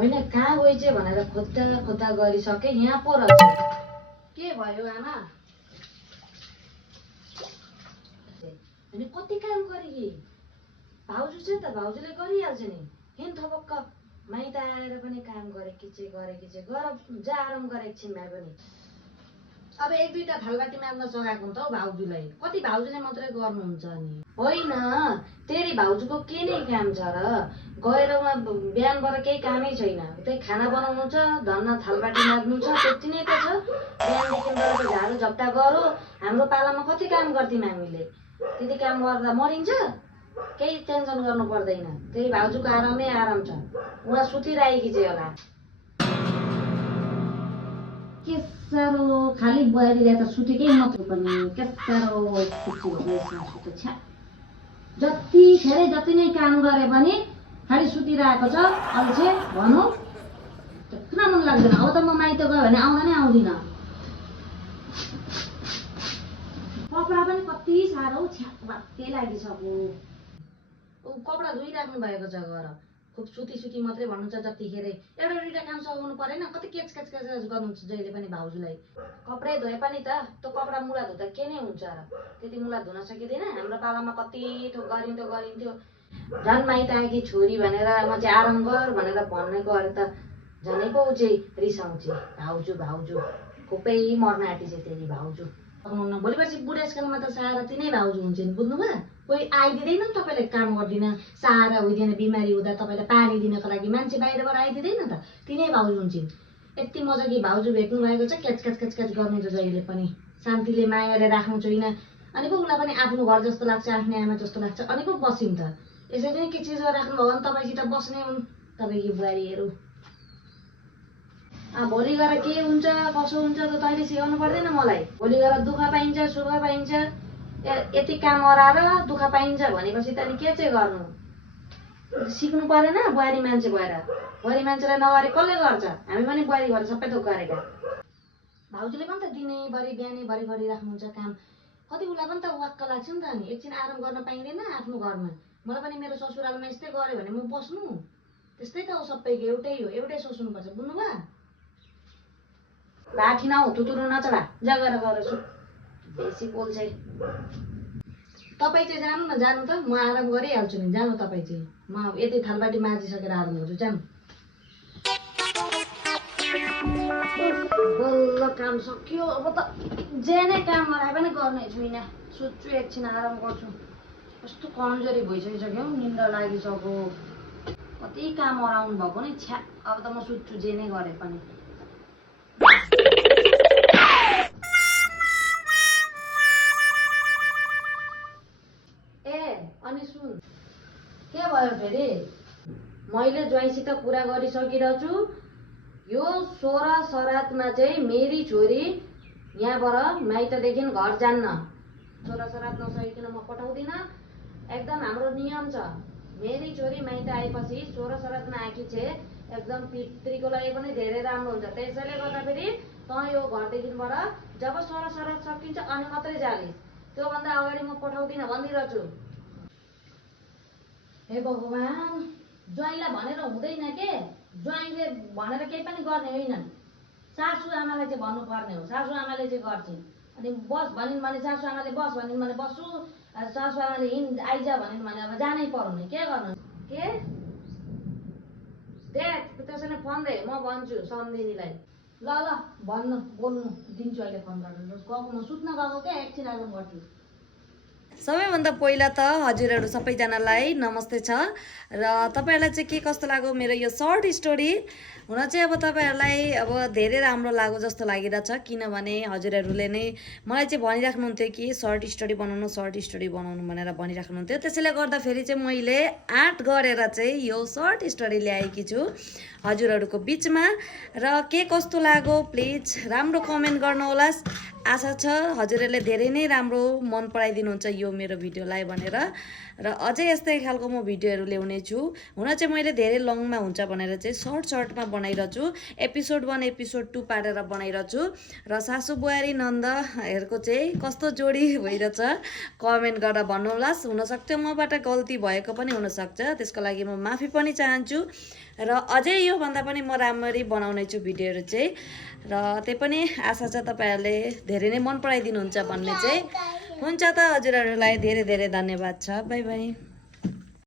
होइन कहाँ गइजे भनेर खोज्दा खोज्दा गरिसके यहाँ पो रहेछ। के भयो आमा? अनि कति काम गरे कि भाउजू चाहिँ त भाउजूले गरिहाल्छ नि। हिँड थपक्क माइत आएर पनि काम गरेकी चाहिँ गर जा आराम गरेको छिन् भए पनि। अब एक दुईटा थालबाटी माग्न सघाएको त भाउजूलाई कति भाउजूले मात्रै गर्नुहुन्छ नि। होइन तेरी भाउजूको के नै काम छ र? गएर उहाँ बिहानबाट केही कामै छैन, त्यही खाना बनाउनु छ, धन्न थालबाटी माग्नु छ, त्यति नै त छ। बिहानदेखि गएर झाडु झप्टा गरो। हाम्रो पालामा कति काम गर्थ्यौँ हामीले, त्यति काम गर्दा मरिन्छ। केही टेन्सन गर्नु पर्दैन, त्यही भाउजूको आरामै आराम छ। उहाँ सुतिरहेकी चाहिँ होला। के साह्रो खालि बुहारीले त सुतेकै मात्र पनि के साह्रो सुत्छ। छ्या जतिखेरै जति नै काम गरे पनि खालि सुतिरहेको छ अल्छे भनौँ। किन मन लाग्दैन? अब त म माइत गयो भने आउँदा नै आउँदिनँ। कपडा पनि कति साह्रो छ्याक बात्तै लागिसक्यो। कपडा धोइराख्नु भएको छ गएर खुब सुती मात्रै भन्नुहुन्छ। जतिखेरै एउटा दुईटा काम सघाउनु परेन? कति केच गर्नुहुन्छ जहिले पनि भाउजूलाई। कपडै धोए पनि त त्यो कपडा मुला धुँदा के नै हुन्छ र? त्यति मुला धुन सकिँदैन? हाम्रो पालामा कति थोक गरिन्थ्यो। झन् माइत आएकी छोरी भनेर म चाहिँ आराम गर भनेर भनेको अरे त झनै पो चाहिँ रिसाउँथे। भाउजू खुबै मर्न आँटिछ तेरी भाउजू। भोलि पर्सि बुढेसकालमा त सहारा तिनै भाउजू हुन्छन्, बुझ्नुभयो? कोही आइदिँदैन तपाईँले काम गर्दिन, सहारा हुँदैन, बिमारी हुँदा तपाईँलाई पानी दिनको लागि मान्छे बाहिरबाट आइदिँदैन त, तिनै भाउजू हुन्छन्। यति मजाकी भाउजू भेट्नु भएको छ, क्याच गर्नुहुन्छ जहिले पनि। शान्तिले मायाले राख्नु छैन, अनि पो उसलाई पनि आफ्नो घर जस्तो लाग्छ, आफ्नै आमा जस्तो लाग्छ, अनि पो बसिन् त। यसरी नै के चिज राख्नु भयो भने तपाईँसित बस्ने हुन् तपाईँकी बुहारीहरू। भोलि गएर के हुन्छ कसो हुन्छ त तैँले सिकाउनु पर्दैन मलाई। भोलि गएर दुःख पाइन्छ सुख पाइन्छ, यति काम अराएर दुःख पाइन्छ भनेपछि त नि के चाहिँ गर्नु? सिक्नु परेन बुहारी मान्छे भएर? बुहारी मान्छेलाई नगरे कसले गर्छ? हामी पनि बुहारी भएर सबै थोक गरेका। भाउजूले पनि त दिनैभरि बिहानैभरि गरिराख्नुहुन्छ काम। कति उसलाई पनि त वाक्क लाग्छ नि त। नि एकछिन आराम गर्न पाइँदैन आफ्नो घरमा? मलाई पनि मेरो ससुरालमा यस्तै गऱ्यो भने म बस्नु? त्यस्तै त हो सबैको, एउटै सोच्नुपर्छ, बुझ्नुभयो? लाठी नौ तुतुरु नचला जा गएर बेसी बोल्छे। तपाईँ चाहिँ जानु न, जानु त, म आराम गरिहाल्छु नि। जानु तपाईँ चाहिँ, म यति थालबाटी माझिसकेर आराम गर्छु। जानु। बल्ल काम सक्यो। अब त जे नै काम गराए पनि गर्ने छुइनँ। सुत्छु एकछिन आराम गर्छु। कस्तो कमजोरी भइसकिसक्यो, निन्दा लागिसक्यो। कति काम अराउनु भएको नि। छ्या अब त म सुत्छु जे नै गरे पनि। अनि सुन, के भयो फेरि? मैले ज्वाइँसित कुरा गरिसकिरहेछु। यो 16 सरातमा चाहिँ मेरी छोरी यहाँबाट माइतदेखि घर जान्न। 16 सरात नसकिकन म पठाउँदिनँ। एकदम हाम्रो नियम छ, मेरी छोरी माइत आएपछि 16 सरातमा आएकी छे एकदम पितृको लागि पनि धेरै राम्रो हुन्छ। त्यसैले गर्दा फेरि त यो घरदेखिबाट जब 16 सरात सकिन्छ अनि मात्रै जालिस्। त्योभन्दा अगाडि म पठाउँदिनँ भनिदिरहेछु। हे भगवान, ज्वाइँलाई भनेर हुँदैन के? ज्वाइँले भनेर केही पनि गर्ने होइनन्। सासु आमालाई चाहिँ भन्नुपर्ने हो, सासु आमाले चाहिँ गर्छिन्। अनि बस भनिन् भने सासु आमाले बस भनिन् भने बस्छु, सासु आमाले हिँड आइज भनिन् भने अब जानै पर्यो नि। के गर्नु? के दे त्यसो भने फोन दे, म भन्छु सम्धिनीलाई। ल भन्नु बोल्नु दिन्छु अहिले फोन गरेर। गएको म सुत्न गएको क्या, एकछिन आराम गर्छु। सबैभन्दा पहिला त हजुरहरू सबैजनालाई नमस्ते छ। र तपाईँहरूलाई चाहिँ के कस्तो लाग्यो मेरो यो सर्ट स्टोरी? हुन चाहिँ अब तपाईँहरूलाई अब धेरै राम्रो लाग्यो जस्तो लागिरहेछ, किनभने हजुरहरूले नै मलाई चाहिँ भनिराख्नुहुन्थ्यो कि सर्ट स्टोरी बनाउनु भनेर भनिराख्नुहुन्थ्यो। त्यसैले गर्दाखेरि चाहिँ मैले आँट गरेर चाहिँ यो सर्ट स्टोरी ल्याएकी छु हजुरहरूको बिचमा। र के कस्तो लाग्यो प्लिज राम्रो कमेन्ट गर्नुहोला। आशा छ हजुरहरूले धेरै नै राम्रो मन पराइदिनुहुन्छ यो मेरो भिडियोलाई भनेर र अझै यस्तै खालको म भिडियोहरू ल्याउने छु। हुन चाहिँ मैले धेरै लङमा हुन्छ भनेर चाहिँ सर्टमा बनाइरहेको छु। एपिसोड 1 एपिसोड 2 पारेर बनाइरहेको छु र सासू बुहारी नन्दहरूको चाहिँ कस्तो जोडी भइरहेछ कमेन्ट गरेर भन्नुहोलास्। हुनसक्छ मबाट गल्ती भएको पनि हुनसक्छ, त्यसको लागि म माफी पनि चाहन्छु र अझै योभन्दा पनि म राम्ररी बनाउने छु भिडियोहरू चाहिँ। र त्यही पनि आशा छ तपाईँहरूले धेरै नै मन पराइदिनुहुन्छ भन्ने चाहिँ। हुन्छ त हजुरहरूलाई धेरै धेरै धन्यवाद छ। By by.